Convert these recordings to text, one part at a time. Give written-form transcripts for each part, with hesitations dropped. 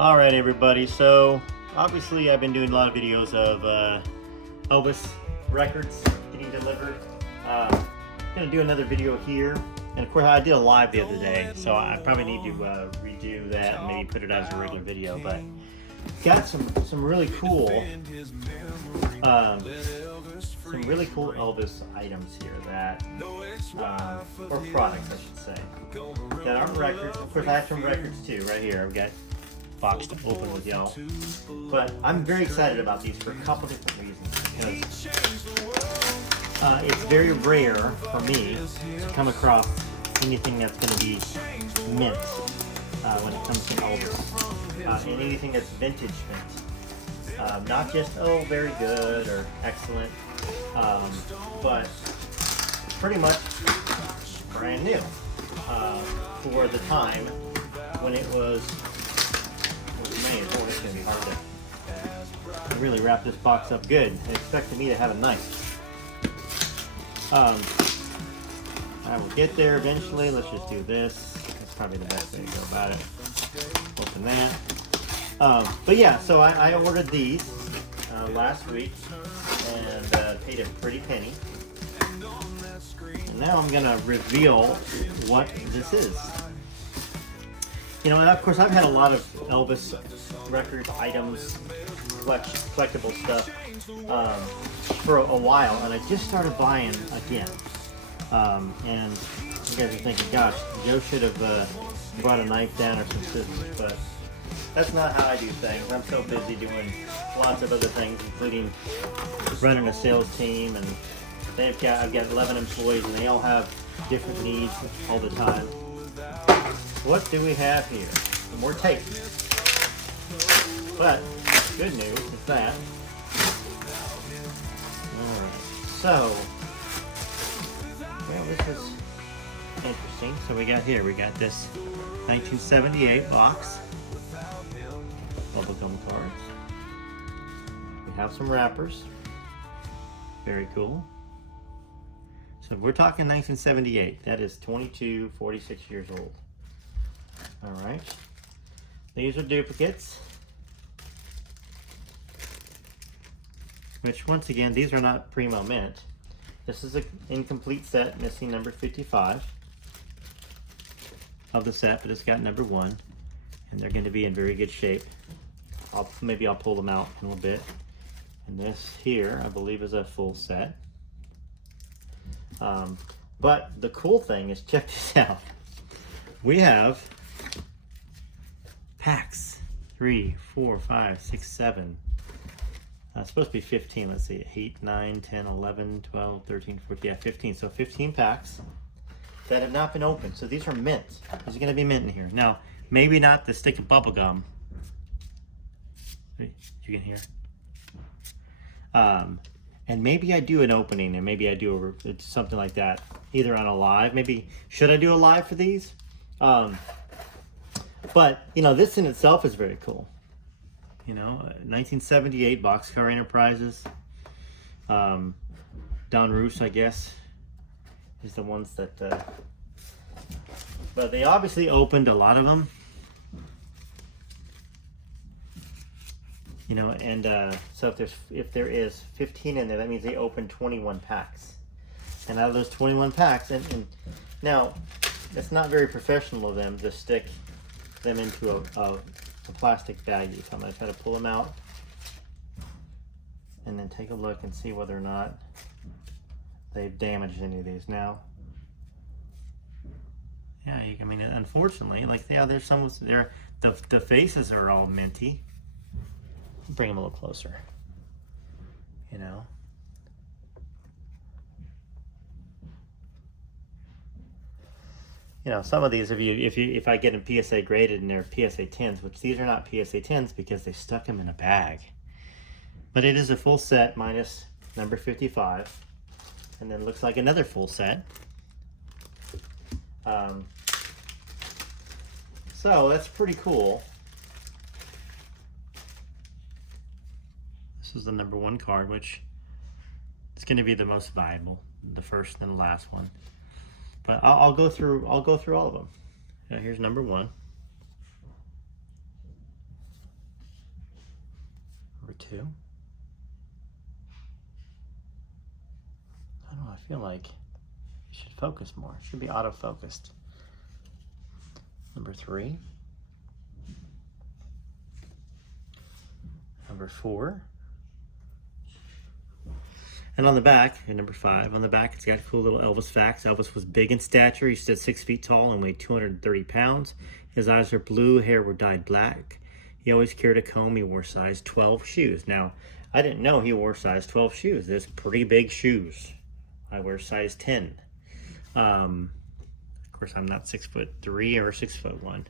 All right, everybody. So obviously I've been doing a lot of videos of Elvis records getting delivered. I'm gonna do another video here, and of course I did a live the other day, so I probably need to redo that and maybe put it as a regular video. But got some really cool Elvis items here that or products, I should say, that aren't records. Of course I have some records too right here. I've got box to open with y'all, but I'm very excited about these for a couple different reasons, because it's very rare for me to come across anything that's going to be mint when it comes to Elvis, and anything that's vintage mint, not just very good or excellent, but pretty much brand new for the time when it was made. Boy, it's going to be hard to really wrap this box up good and expecting me to have a knife. I will get there eventually. Let's just do this. That's probably the best way to go about it. Open that. But yeah, so I ordered these last week and paid a pretty penny. And now I'm going to reveal what this is. You know, and of course I've had a lot of Elvis record items, collectible stuff for a while, and I just started buying again. And you guys are thinking, gosh, Joe should have brought a knife down or some scissors, but that's not how I do things. I'm so busy doing lots of other things, including running a sales team, and I've got 11 employees, and they all have different needs all the time. What do we have here? Some more tape. But good news is that. Alright, so well, this is interesting. So we got this 1978 box. Bubblegum cards. We have some wrappers. Very cool. So we're talking 1978. That is 46 years old. All right, these are duplicates, which once again, these are not primo mint. This is an incomplete set, missing number 55 of the set, but it's got number 1, and they're going to be in very good shape. Maybe I'll pull them out in a little bit. And this here, I believe, is a full set. But the cool thing is, check this out. We have packs 3, 4, 5, 6, 7. It's supposed to be 15. Let's see, 8, 9, 10, 11, 12, 13, 14. Yeah, 15. So 15 packs that have not been opened. So these are mint. These are going to be mint in here. Now, maybe not the stick of bubble gum. You can hear. And maybe I do an opening, and maybe I do something like that, either on a live. Maybe should I do a live for these? But, you know, this in itself is very cool. You know, 1978 Boxcar Enterprises. Don Roos, I guess, is the ones that... but they obviously opened a lot of them. You know, and so if there is 15 in there, that means they opened 21 packs. And out of those 21 packs, and now, it's not very professional of them to stick them into a plastic baggie. So I'm going to try to pull them out and then take a look and see whether or not they've damaged any of these. Now, yeah, I mean, unfortunately, like, yeah, there's some there. The faces are all minty. Bring them a little closer. You know. You know, some of these, if I get them PSA graded and they're PSA 10s, which these are not PSA 10s because they stuck them in a bag. But it is a full set minus number 55, and then looks like another full set. So that's pretty cool. This is the number 1 card, which is going to be the most valuable, the first and the last one. But I'll go through all of them. Here's number 1. 42. I don't know, I feel like you should focus more. It should be auto-focused. Number 3. Number 4. And on the back, and number 5, on the back, it's got cool little Elvis facts. Elvis was big in stature. He stood 6 feet tall and weighed 230 pounds. His eyes were blue, hair were dyed black. He always carried a comb. He wore size 12 shoes. Now, I didn't know he wore size 12 shoes. That's pretty big shoes. I wear size 10. Of course, I'm not 6'3" or 6'1".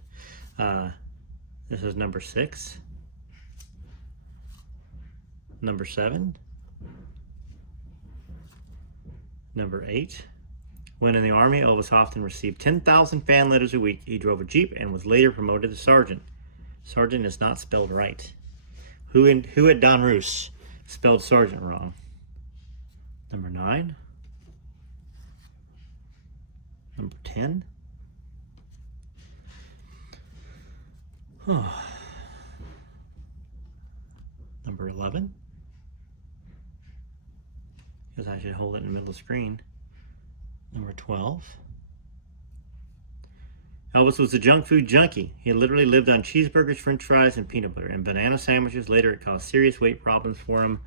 This is number 6. Number 7. Number 8. When in the Army, Elvis often received 10,000 fan letters a week. He drove a Jeep and was later promoted to sergeant. Sergeant is not spelled right. Who at Don Roos spelled sergeant wrong? Number 9. Number 10. Oh. Number 11. Because I should hold it in the middle of the screen. Number 12. Elvis was a junk food junkie. He literally lived on cheeseburgers, french fries, and peanut butter, and banana sandwiches. Later, it caused serious weight problems for him.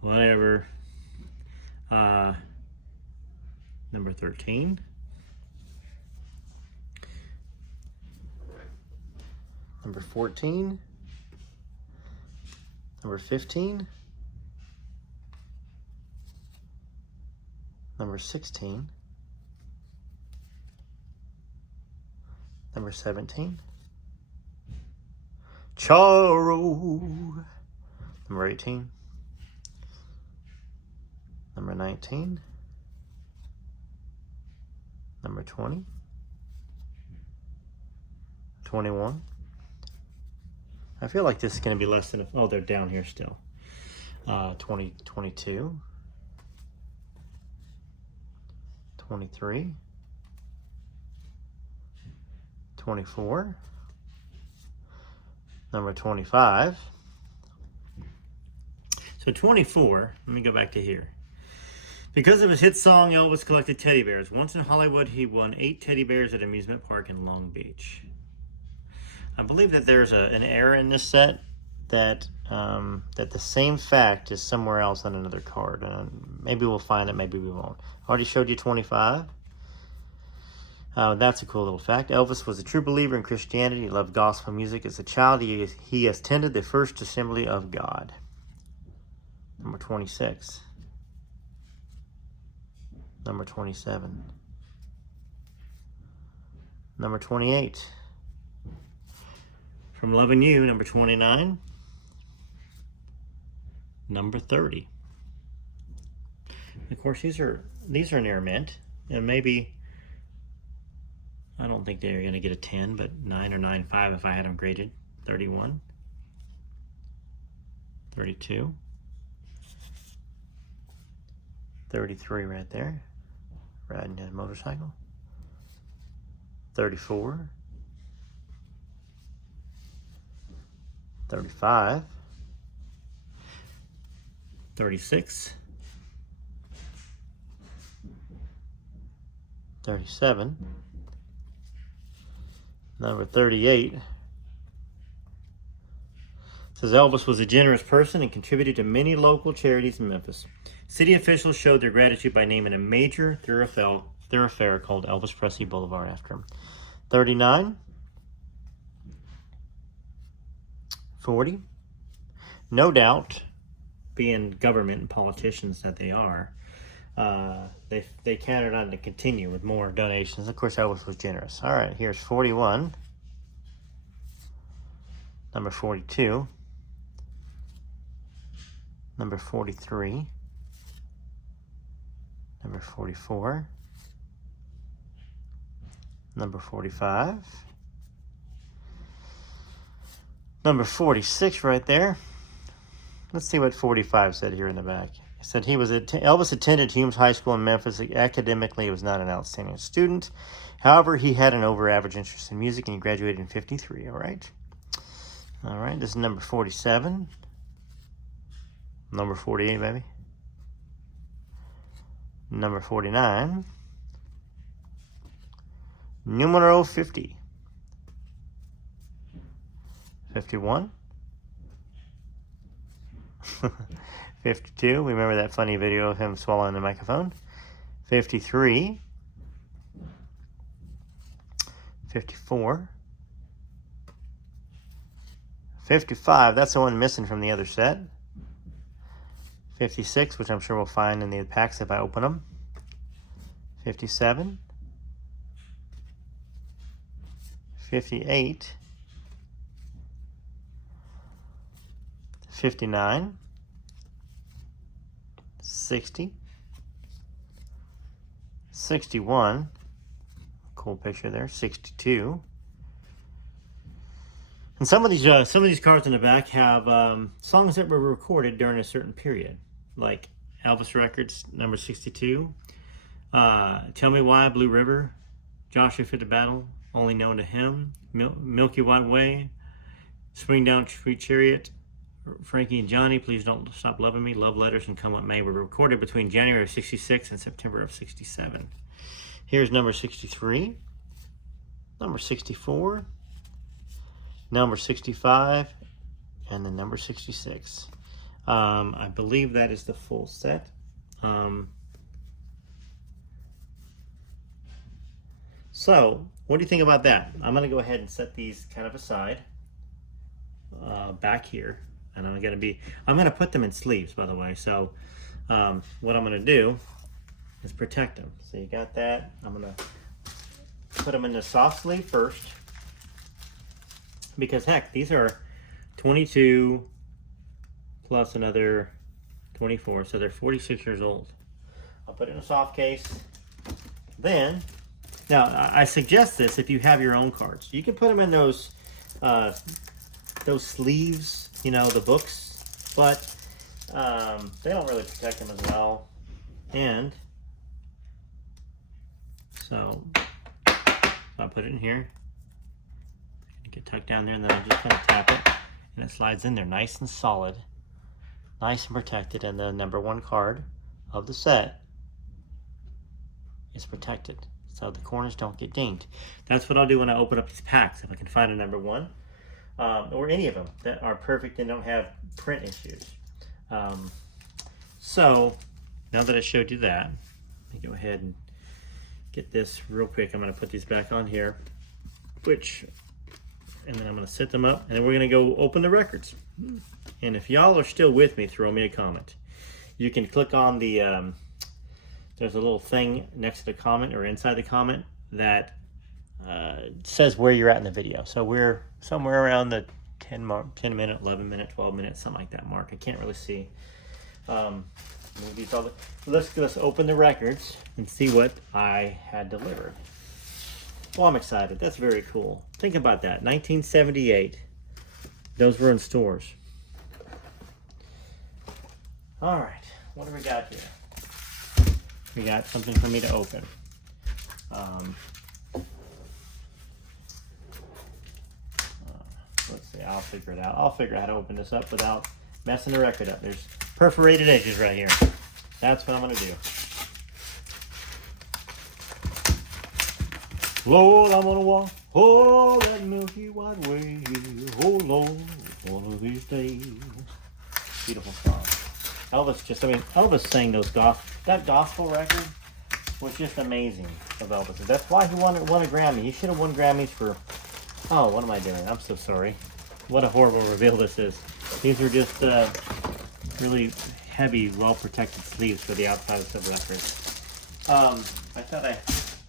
Whatever. Number 13. Number 14. Number 15. Number 16. Number 17. Charo. Number 18. Number 19. Number 20. 21. I feel like this is going to be less than oh, they're down here still. 20, 22. 23. 24. Number 25. So 24, let me go back to here. Because of his hit song, Elvis collected teddy bears. Once in Hollywood, he won 8 teddy bears at an amusement park in Long Beach. I believe that there's an error in this set that that the same fact is somewhere else on another card. Maybe we'll find it, maybe we won't. I already showed you 25. That's a cool little fact. Elvis was a true believer in Christianity. He loved gospel music. As a child, he attended the First Assembly of God. Number 26. Number 27. Number 28. From Loving You, number 29. Number 30. Of course, these are near mint, and maybe I don't think they're going to get a 10, but 9 or 9.5 if I had them graded. 31. 32. 33 right there. Riding a motorcycle. 34. 35. 36. 37. Number 38. Says Elvis was a generous person and contributed to many local charities in Memphis. City officials showed their gratitude by naming a major thoroughfare called Elvis Presley Boulevard after him. 39. 40. No doubt, being government and politicians that they are, they counted on to continue with more donations. Of course, Elvis was generous. All right, here's 41. Number 42. Number 43. Number 44. Number 45. Number 46 right there. Let's see what 45 said here in the back. It said Elvis attended Humes High School in Memphis. Academically, he was not an outstanding student. However, he had an over-average interest in music, and he graduated in 53, all right? All right, this is number 47. Number 48, baby. Number 49. Numero 50. 51. 52. We remember that funny video of him swallowing the microphone. 53. 54. 55. That's the one missing from the other set. 56, which I'm sure we'll find in the packs if I open them. 57. 58. 59. 60. 61. Cool picture there. 62. And some of these cards in the back have songs that were recorded during a certain period, like Elvis Records, number 62. Tell Me Why, Blue River. Joshua Fit the Battle, Only Known to Him. Milky White Way. Swing Down Sweet Chariot. Frankie and Johnny, Please Don't Stop Loving Me. Love Letters and Come What May were recorded between January of 66 and September of 67. Here's number 63. Number 64. Number 65, and then number 66. I believe that is the full set. So, what do you think about that? I'm going to go ahead and set these kind of aside back here, and I'm going to put them in sleeves, by the way. So, what I'm going to do is protect them. So you got that. I'm going to put them in the soft sleeve first. Because heck, these are 22 plus another 24, so they're 46 years old. I'll put it in a soft case. Then, now I suggest this if you have your own cards. You can put them in those sleeves, you know, the books, but they don't really protect them as well. And so I'll put it in here. Get tucked down there, and then I just kind of tap it, and it slides in there nice and solid, nice and protected. And the number one card of the set is protected, so the corners don't get dinged. That's what I'll do when I open up these packs, if I can find a number one, or any of them that are perfect and don't have print issues. So now that I showed you that, let me go ahead and get this real quick. I'm going to put these back on here, and then I'm going to set them up, and then we're going to go open the records. And if y'all are still with me, throw me a comment. You can click on the, there's a little thing next to the comment or inside the comment that says where you're at in the video. So we're somewhere around the 10 minute, 11 minute, 12 minute, something like that mark. I can't really see. Let's open the records and see what I had delivered. Well, I'm excited. That's very cool. Think about that. 1978. Those were in stores. All right. What do we got here? We got something for me to open. Let's see. I'll figure it out. I'll figure out how to open this up without messing the record up. There's perforated edges right here. That's what I'm going to do. Lord, I'm gonna walk all that Milky White Way. Oh Lord, one of these days. Beautiful song. Elvis sang that gospel record was just amazing of Elvis. That's why he won a Grammy. He should have won Grammys for, oh, what am I doing? I'm so sorry. What a horrible reveal this is. These are just really heavy, well-protected sleeves for the outsides of records. I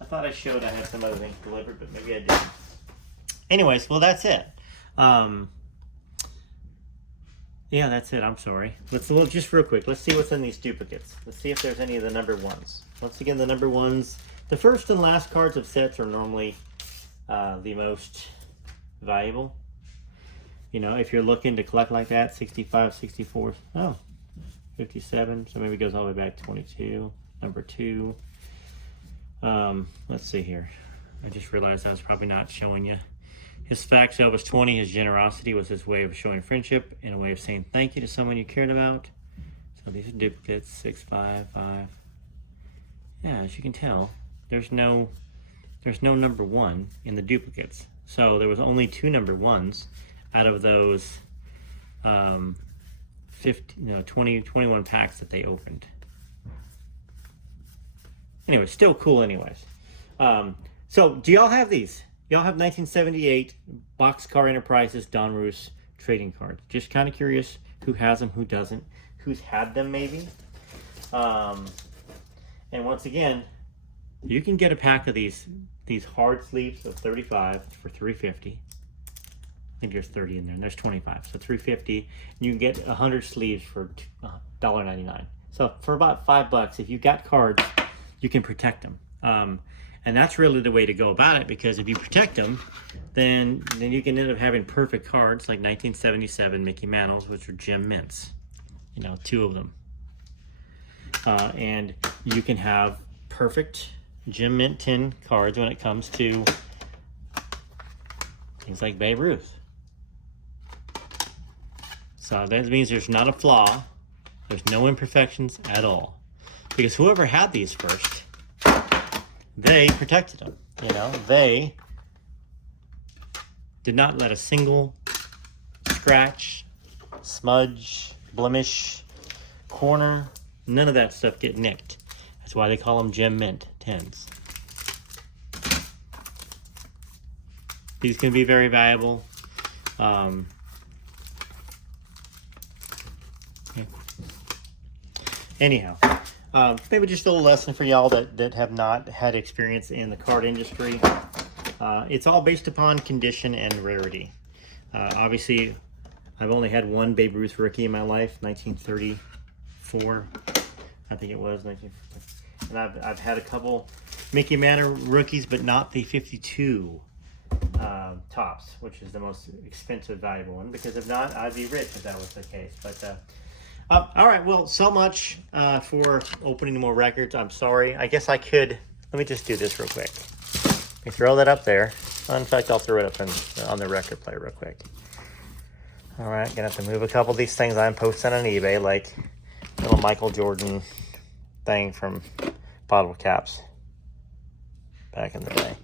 thought I showed I had some other things delivered, but maybe I didn't. Anyways, well, that's it. Yeah, that's it. I'm sorry. Just real quick. Let's see what's in these duplicates. Let's see if there's any of the number ones. Once again, the number ones. The first and last cards of sets are normally the most valuable. You know, if you're looking to collect like that, 65, 64, 57. So maybe it goes all the way back to 22. Number 2. Let's see here. I just realized I was probably not showing you. His facts, Elvis 20, his generosity was his way of showing friendship and a way of saying thank you to someone you cared about. So these are duplicates, 655. Yeah, as you can tell, there's no number 1 in the duplicates. So there was only 2 number 1s out of those 21 packs that they opened. Anyway, still cool anyways. So do y'all have these? Y'all have 1978 Boxcar Enterprises Donruss trading cards. Just kind of curious who has them, who doesn't, who's had them maybe. And once again, you can get a pack of these hard sleeves of 35 for $3.50. I think there's 30 in there, and there's 25, so $3.50. And you can get 100 sleeves for $1.99. So for about $5, if you got cards, you can protect them. And that's really the way to go about it, because if you protect them, then you can end up having perfect cards like 1977 Mickey Mantles, which are gem mints. 2 of them. And you can have perfect gem mint tin cards when it comes to things like Babe Ruth. So that means there's not a flaw. There's no imperfections at all. Because whoever had these first, they protected them. They did not let a single scratch, smudge, blemish, corner, none of that stuff get nicked. That's why they call them gem mint tins. These can be very valuable. Anyhow, maybe just a little lesson for y'all that have not had experience in the card industry. It's all based upon condition and rarity. Obviously, I've only had one Babe Ruth rookie in my life, 1934, I think it was. And I've had a couple Mickey Mantle rookies, but not the 52 tops, which is the most expensive, valuable one. Because if not, I'd be rich if that was the case. But all right, well, so much for opening more records. I'm sorry. I guess I could. Let me just do this real quick. Let me throw that up there. In fact, I'll throw it up on the record player real quick. All right, gonna have to move a couple of these things I'm posting on eBay, like little Michael Jordan thing from Bottle Caps back in the day.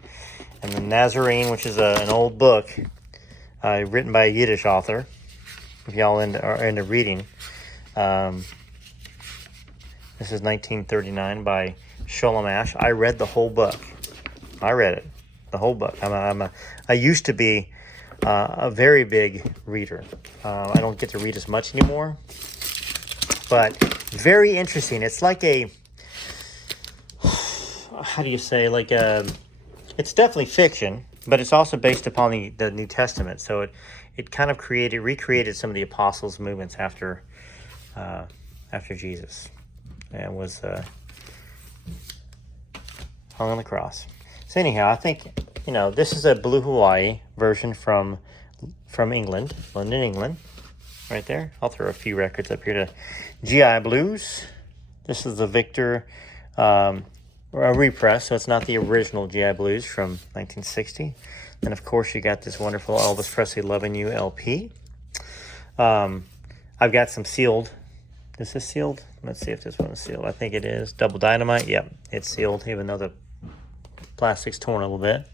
And the Nazarene, which is an old book written by a Yiddish author, if y'all are into reading. This is 1939 by Sholem Ash. I read the whole book. I read it, the whole book. I used to be a very big reader. I don't get to read as much anymore, but very interesting. It's like how do you say, it's definitely fiction, but it's also based upon the New Testament. So it kind of recreated some of the apostles' movements after Jesus, and was hung on the cross. So anyhow, I think this is a Blue Hawaii version from England, London, England, right there. I'll throw a few records up here to GI Blues. This is the Victor repress, so it's not the original GI Blues from 1960. And of course, you got this wonderful Elvis Presley "Loving You" LP. I've got some sealed. Is this sealed? Let's see if this one is sealed. I think it is. Double Dynamite. Yep, it's sealed, even though the plastic's torn a little bit.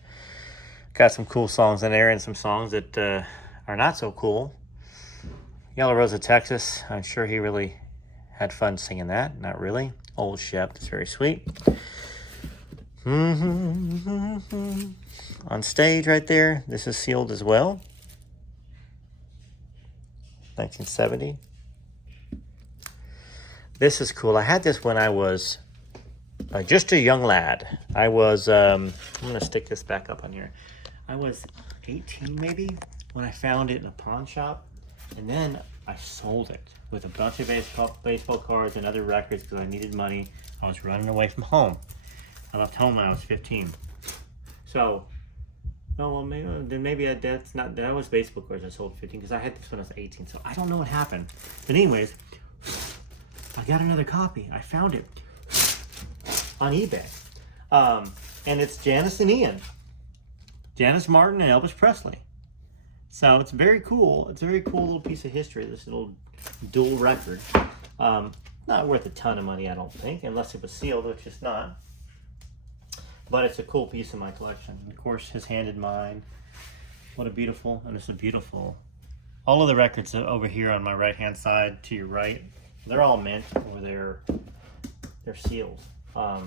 Got some cool songs in there and some songs that are not so cool. Yellow Rose of Texas. I'm sure he really had fun singing that. Not really. Old Shep. It's very sweet. On stage right there. This is sealed as well. 1970. This is cool. I had this when I was just a young lad. I was, I'm going to stick this back up on here. I was 18 maybe when I found it in a pawn shop. And then I sold it with a bunch of baseball cards and other records because I needed money. I was running away from home. I left home when I was 15. So, maybe that was baseball cards I sold at 15 because I had this when I was 18. So I don't know what happened. But anyways, I got another copy. I found it on eBay. And it's Janis and Ian. Janis Martin and Elvis Presley. So it's very cool. It's a very cool little piece of history, this little dual record. Not worth a ton of money, I don't think, unless it was sealed, which it's not. But it's a cool piece in my collection. And of course, his hand in mine. What a beautiful, and it's a beautiful. All of the records over here on my right-hand side to your right, they're all mint, or they're sealed. All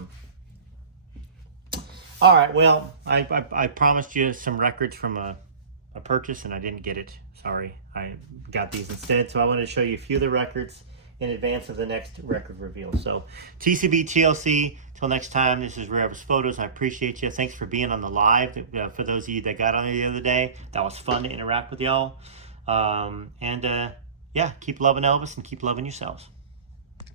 right, well, I promised you some records from a purchase, and I didn't get it. Sorry, I got these instead. So I wanted to show you a few of the records in advance of the next record reveal. So TCB TLC, till next time, this is Rare Elvis Photos. I appreciate you. Thanks for being on the live. For those of you that got on the other day, that was fun to interact with y'all. Yeah, keep loving Elvis and keep loving yourselves.